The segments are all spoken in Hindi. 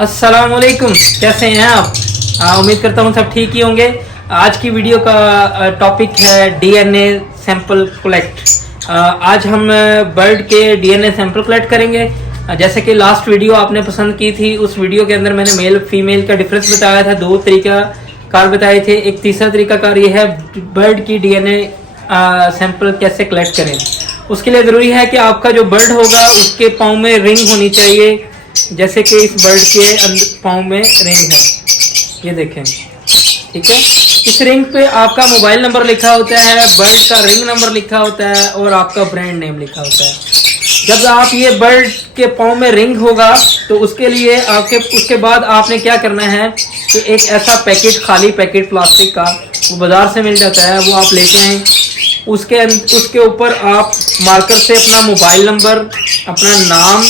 अस्सलामुअलैकुम, कैसे हैं आप? उम्मीद करता हूँ सब ठीक ही होंगे। आज की वीडियो का टॉपिक है डीएनए सैंपल कलेक्ट। आज हम बर्ड के डीएनए सैंपल कलेक्ट करेंगे। जैसे कि लास्ट वीडियो आपने पसंद की थी, उस वीडियो के अंदर मैंने मेल फीमेल का डिफरेंस बताया था, दो तरीका कार बताए थे। एक तीसरा तरीका कार ये है बर्ड की डीएनए सैंपल कैसे कलेक्ट करें। उसके लिए ज़रूरी है कि आपका जो बर्ड होगा उसके पाँव में रिंग होनी चाहिए, जैसे कि इस बर्ड के पाँव में रिंग है, ये देखें, ठीक है। इस रिंग पे आपका मोबाइल नंबर लिखा होता है, बर्ड का रिंग नंबर लिखा होता है और आपका ब्रांड नेम लिखा होता है। जब आप ये बर्ड के पाँव में रिंग होगा तो उसके बाद आपने क्या करना है कि एक ऐसा पैकेट, खाली पैकेट प्लास्टिक का, वो बाज़ार से मिल जाता है, वो आप लेके आएँ। उसके ऊपर आप मार्कर से अपना मोबाइल नंबर, अपना नाम,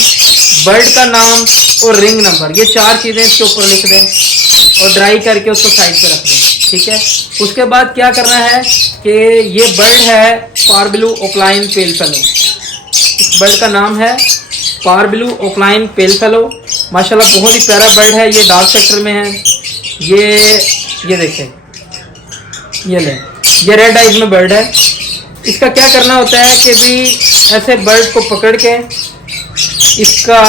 बर्ड का नाम और रिंग नंबर, ये चार चीज़ें इसके ऊपर लिख दें और ड्राई करके उसको साइड पे रख दें, ठीक है। उसके बाद क्या करना है कि ये बर्ड है पारब्लू ओकलाइन पेल फेलो। इस बर्ड का नाम है पारब्लू ओकलाइन पेल फेलो। माशाल्लाह बहुत ही प्यारा बर्ड है, ये डार्क सेक्टर में है। ये देखें, ये लें, ये रेड आइज में बर्ड है। इसका क्या करना होता है कि भी ऐसे बर्ड को पकड़ के, इसका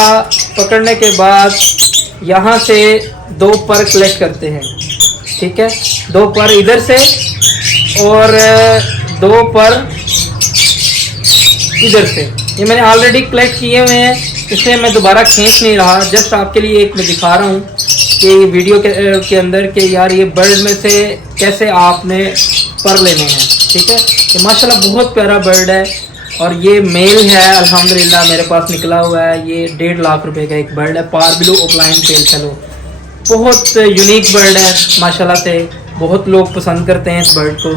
पकड़ने के बाद यहाँ से दो पर कलेक्ट करते हैं, ठीक है। दो पर इधर से और दो पर इधर से। ये मैंने ऑलरेडी कलेक्ट किए हुए हैं, इसलिए मैं दोबारा खींच नहीं रहा, जस्ट आपके लिए एक मैं दिखा रहा हूँ कि वीडियो के अंदर कि यार ये बर्ड में से कैसे आपने पर लेने हैं, ठीक है। ये माशाल्लाह बहुत प्यारा बर्ड है और ये मेल है, अल्हम्दुलिल्लाह मेरे पास निकला हुआ है। ये 1.5 लाख रुपए का एक बर्ड है, पारब्लू ओकलाइन पेल फेलो। बहुत यूनिक बर्ड है माशाल्लाह से, बहुत लोग पसंद करते हैं इस बर्ड को।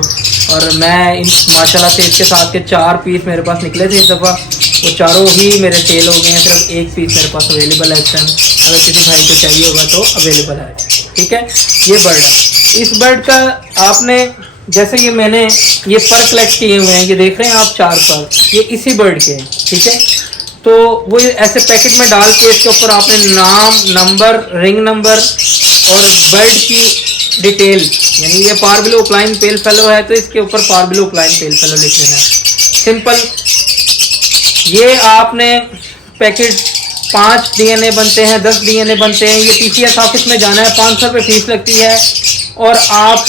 और मैं इन माशाल्लाह से इसके साथ के 4 पीस मेरे पास निकले थे इस दफ़ा, वो चारों ही मेरे सेल हो गए हैं। सिर्फ एक पीस मेरे पास अवेलेबल है इस टाइम, अगर किसी भाई को चाहिए होगा तो अवेलेबल है, ठीक है। ये बर्ड है। इस बर्ड का आपने, जैसे ये मैंने ये पर कलेक्ट किए हुए हैं, ये देख रहे हैं आप 4 पर, ये इसी बर्ड के हैं, ठीक है। तो वो ऐसे पैकेट में डाल के इसके ऊपर आपने नाम, नंबर, रिंग नंबर और बर्ड की डिटेल, यानी ये पारब्लू ओकलाइन पेल फेलो है तो इसके ऊपर पारब्लू ओकलाइन पेल फेलो लिख देना है, सिंपल। ये आपने पैकेट 5 डीएनए बनते हैं, 10 डीएनए बनते हैं। ये टीसीएस ऑफिस में जाना है, 500 रुपये फीस लगती है। और आप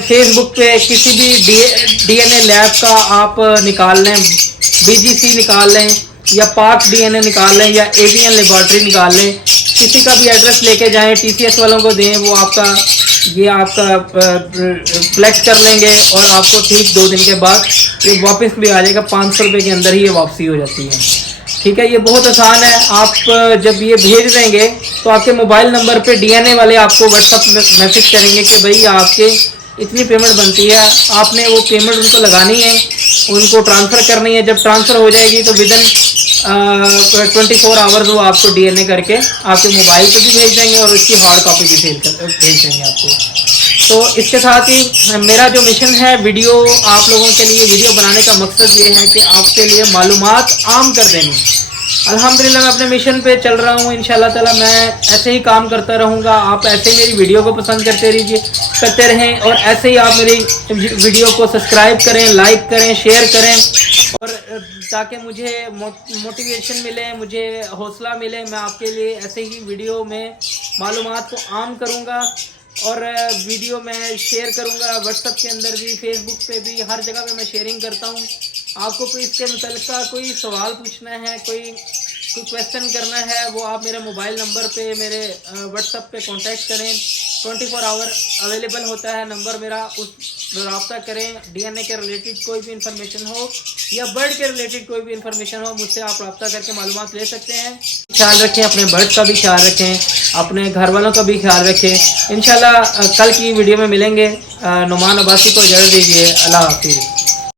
फेसबुक पे किसी भी डीएनए लैब का आप निकाल लें, बीजीसी निकाल लें या पाक डीएनए निकाल लें या एवीएन लेबॉर्ट्री निकाल लें, किसी का भी एड्रेस लेके जाएं, टीसीएस वालों को दें, वो आपका कलेक्ट कर लेंगे और आपको ठीक 2 दिन के बाद ये वापस भी आ जाएगा। 500 रुपये के अंदर ही ये वापसी हो जाती है, ठीक है। ये बहुत आसान है। आप जब ये भेज देंगे तो आपके मोबाइल नंबर पे डीएनए वाले आपको व्हाट्सएप में मैसेज करेंगे कि भाई आपके इतनी पेमेंट बनती है, आपने वो पेमेंट उनको लगानी है, उनको ट्रांसफ़र करनी है। जब ट्रांसफ़र हो जाएगी तो विदिन 24 आवर्स वो आपको डीएनए करके आपके मोबाइल पे भी भेज देंगे और उसकी हार्ड कॉपी भी भेज देंगे आपको। तो इसके साथ ही मेरा जो मिशन है, वीडियो आप लोगों के लिए वीडियो बनाने का मकसद ये है कि आपके लिए मालूमात आम कर देनी। अल्हम्दुलिल्लाह मैं अपने मिशन पे चल रहा हूँ, इंशाल्लाह ताला मैं ऐसे ही काम करता रहूँगा। आप ऐसे ही मेरी वीडियो को पसंद करते रहें और ऐसे ही आप मेरी वीडियो को सब्सक्राइब करें, लाइक करें, शेयर करें, और ताकि मुझे मोटिवेशन मिले, मुझे हौसला मिले। मैं आपके लिए ऐसे ही वीडियो में मालूमात को आम करूँगा और वीडियो में शेयर करूँगा, व्हाट्सएप के अंदर भी, फेसबुक पे भी, हर जगह पे मैं शेयरिंग करता हूँ। आपको कोई इसके मुतल्लिका कोई सवाल पूछना है, कोई क्वेश्चन करना है, वो आप मेरे मोबाइल नंबर पे, मेरे व्हाट्सएप पे कांटेक्ट करें। 24 आवर अवेलेबल होता है नंबर मेरा, उस रब्ता करें। डीएनए के रिलेटेड कोई भी इंफॉर्मेशन हो या बर्ड के रिलेटेड कोई भी इंफॉर्मेशन हो, मुझसे आप रब्ता करके मालूमात ले सकते हैं। ख्याल रखें, अपने बर्ड का भी ख्याल रखें, अपने घर वालों का भी ख्याल रखें। इंशाल्लाह कल की वीडियो में मिलेंगे। नुमान अब्बासी को इजाज़त दीजिए। अल्लाह हाफिज़।